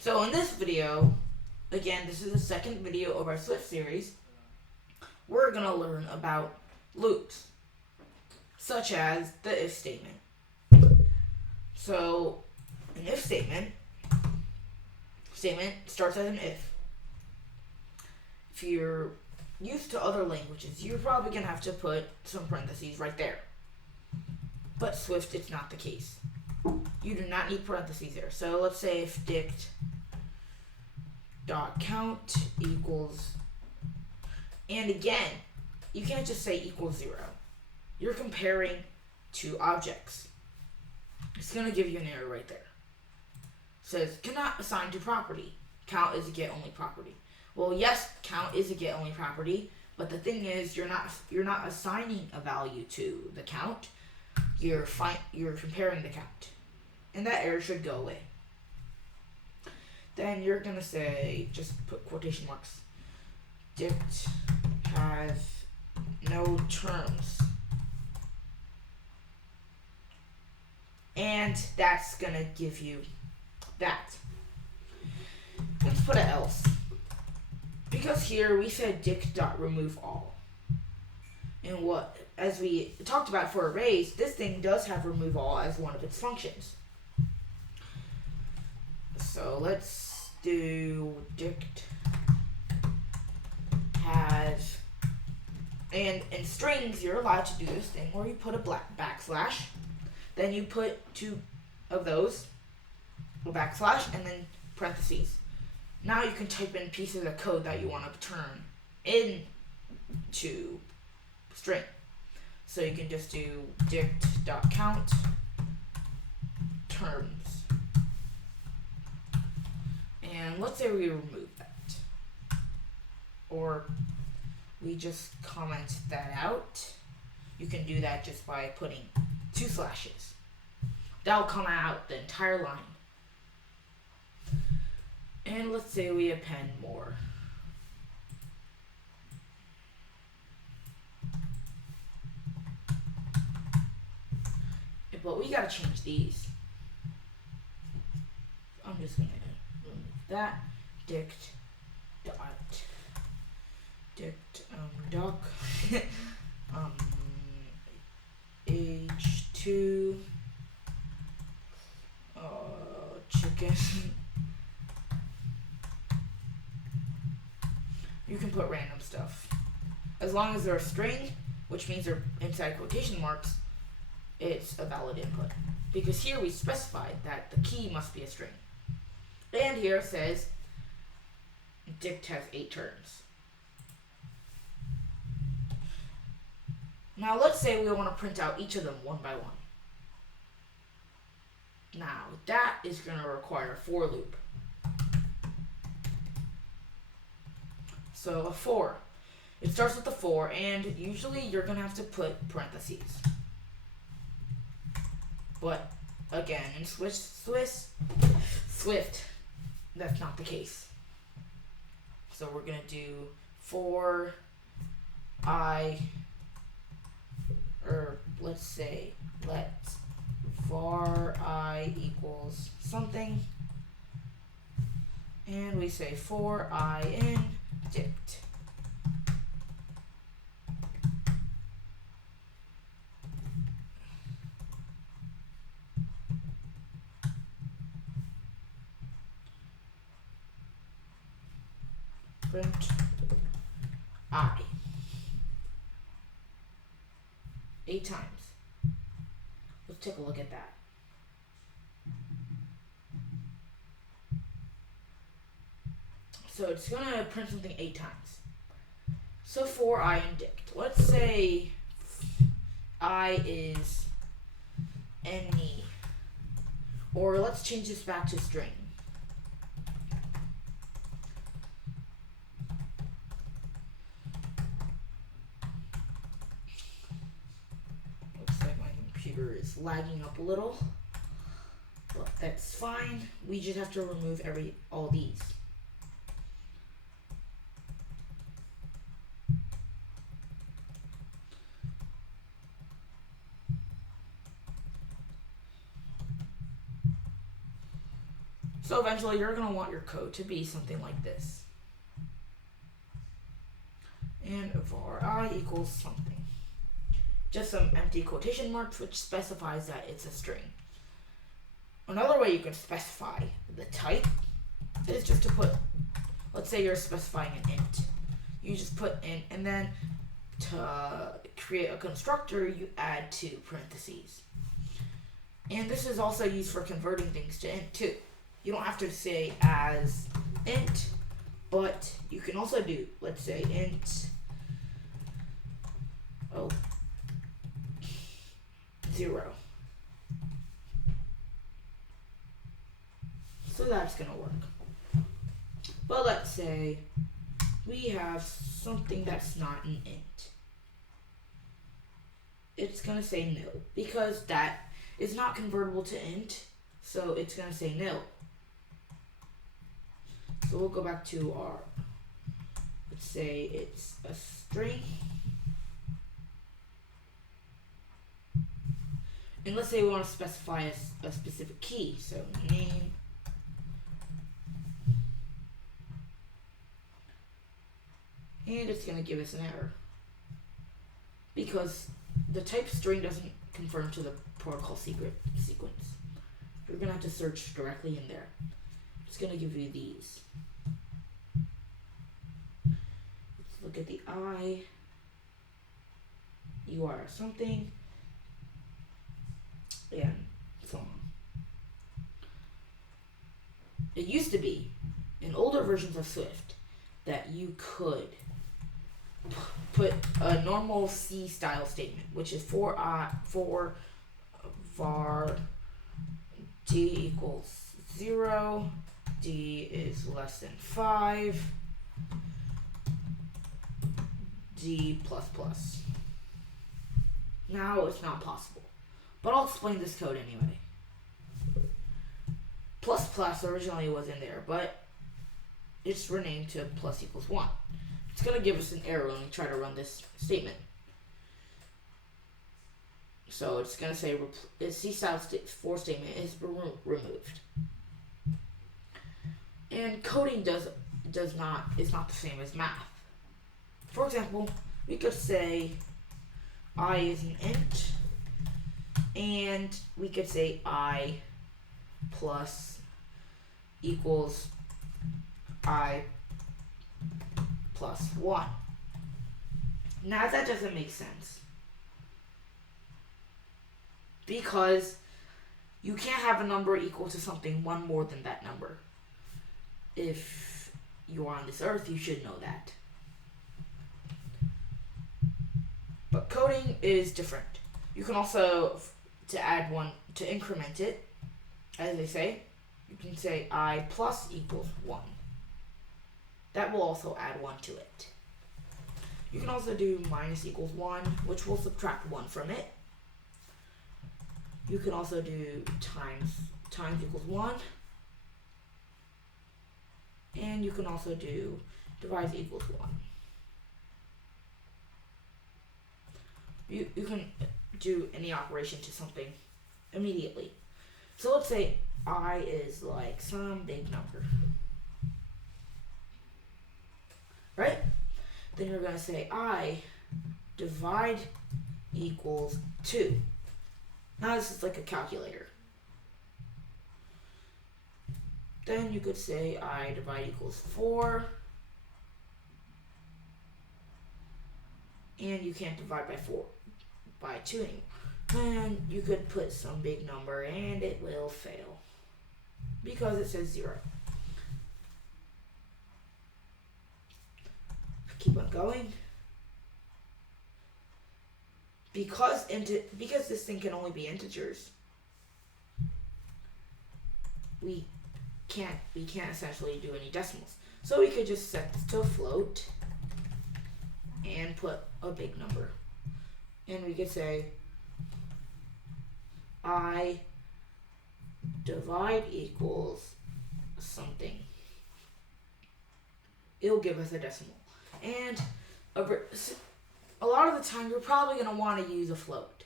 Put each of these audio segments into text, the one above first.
So in this video, again, this is the second video of our Swift series, we're going to learn about loops, such as the if statement. So an if statement starts as an if. If you're used to other languages, you're probably going to have to put some parentheses right there. But Swift, it's not the case. You do not need parentheses there. So let's say if dict.count equals, and again, you can't just say equals 0. You're comparing two objects. It's going to give you an error right there. It says cannot assign to property. Count is a get only property. Well, yes, count is a get only property, but the thing is you're not assigning a value to the count. You're comparing the count. And that error should go away. Then you're going to say, just put quotation marks, dict has no terms. And that's going to give you that. Let's put an else. Because here we said dict.remove all. And as we talked about for arrays, this thing does have remove all as one of its functions. So let's do dict has, and in strings you're allowed to do this thing where you put a backslash, then you put two of those, a backslash, and then parentheses. Now you can type in pieces of code that you want to turn into string. So you can just do dict.count terms. And let's say we remove that. Or we just comment that out. You can do that just by putting 2 slashes. That'll come out the entire line. And let's say we append more. But we gotta change these. I'm just gonna remove that. Dict doc h2 chicken. You can put random stuff. As long as they're a string, which means they're inside quotation marks, it's a valid input. Because here we specified that the key must be a string. And here it says dict has 8 terms. Now let's say we want to print out each of them one by one. Now that is going to require a for loop. So a for, it starts with a for, and usually you're going to have to put parentheses. But again, in Swift, that's not the case. So we're going to do for I, or let's say let var I equals something, and we say for I in dict. Print I 8 times. Let's take a look at that. So it's gonna print something 8 times. So for I in dict, let's say I is any, or let's change this back to string. Looks like my computer is lagging up a little, but that's fine. We just have to remove all these. So eventually you're going to want your code to be something like this. And var I equals something. Just some empty quotation marks which specifies that it's a string. Another way you can specify the type is just to put, let's say you're specifying an int. You just put int, and then to create a constructor, you add two parentheses. And this is also used for converting things to int too. You don't have to say as int, but you can also do, let's say int 0. So that's gonna work. But let's say we have something that's not an int. It's gonna say nil because that is not convertible to int, so it's gonna say nil. So we'll go back to our, let's say it's a string. And let's say we want to specify a specific key, so name. And it's going to give us an error because the type string doesn't conform to the protocol secret sequence. You're going to have to search directly in there. It's going to give you these. Let's look at the I, UR something, and so on. It used to be in older versions of Swift that you could put a normal C style statement, which is for var d equals 0, d is less than 5, d plus plus. Now it's not possible, but I'll explain this code anyway. Plus plus originally was in there, but it's renamed to plus equals 1. It's going to give us an error when we try to run this statement. So it's going to say the C style for statement is removed. And coding is not the same as math. For example, we could say I is an int, and we could say I plus equals I plus 1. Now that doesn't make sense because you can't have a number equal to something one more than that number. If you are on this earth, you should know that. But coding is different. You can also, to add one, to increment it, as they say, you can say I plus equals 1. That will also add 1 to it. You can also do minus equals 1, which will subtract 1 from it. You can also do times equals 1. And you can also do divides equals 1. You can do any operation to something immediately. So let's say I is like some big number. Right? Then you're going to say I divide equals 2. Now this is like a calculator. Then you could say I divide equals 4. And you can't divide by 2 anymore. And you could put some big number and it will fail because it says 0. Keep on going. Because this thing can only be integers, we can't essentially do any decimals. So we could just set this to a float and put a big number. And we could say I divide equals something. It'll give us a decimal. And a lot of the time you're probably going to want to use a float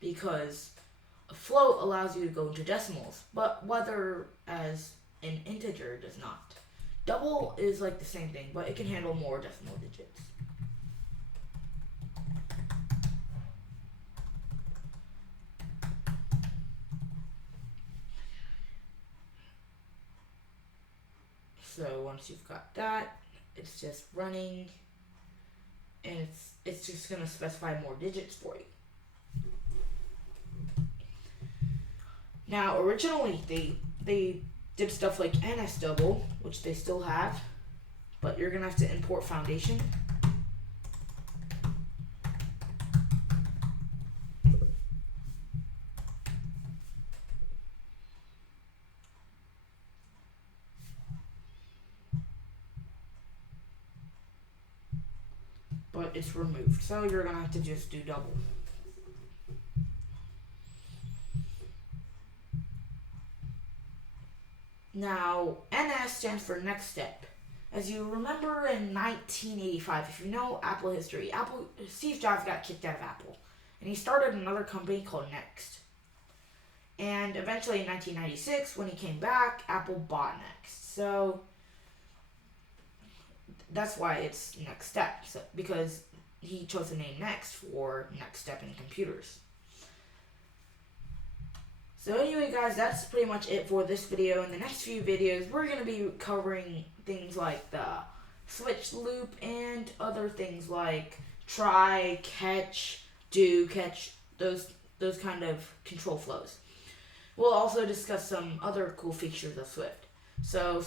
because A float allows you to go into decimals, but whether as an integer does not. Double is like the same thing, but it can handle more decimal digits. So once you've got that, it's just running, and it's just gonna specify more digits for you. Now, originally they did stuff like NS double, which they still have, but you're gonna have to import Foundation. But it's removed, so you're gonna have to just do double. Now, NS stands for next step. As you remember in 1985, if you know Apple history, Steve Jobs got kicked out of Apple, and he started another company called Next. And eventually in 1996, when he came back, Apple bought Next. So that's why it's next step, because he chose the name Next for next step in computers. So anyway, guys, that's pretty much it for this video. In the next few videos, we're going to be covering things like the switch loop and other things like try, catch, do, catch, those kind of control flows. We'll also discuss some other cool features of Swift. So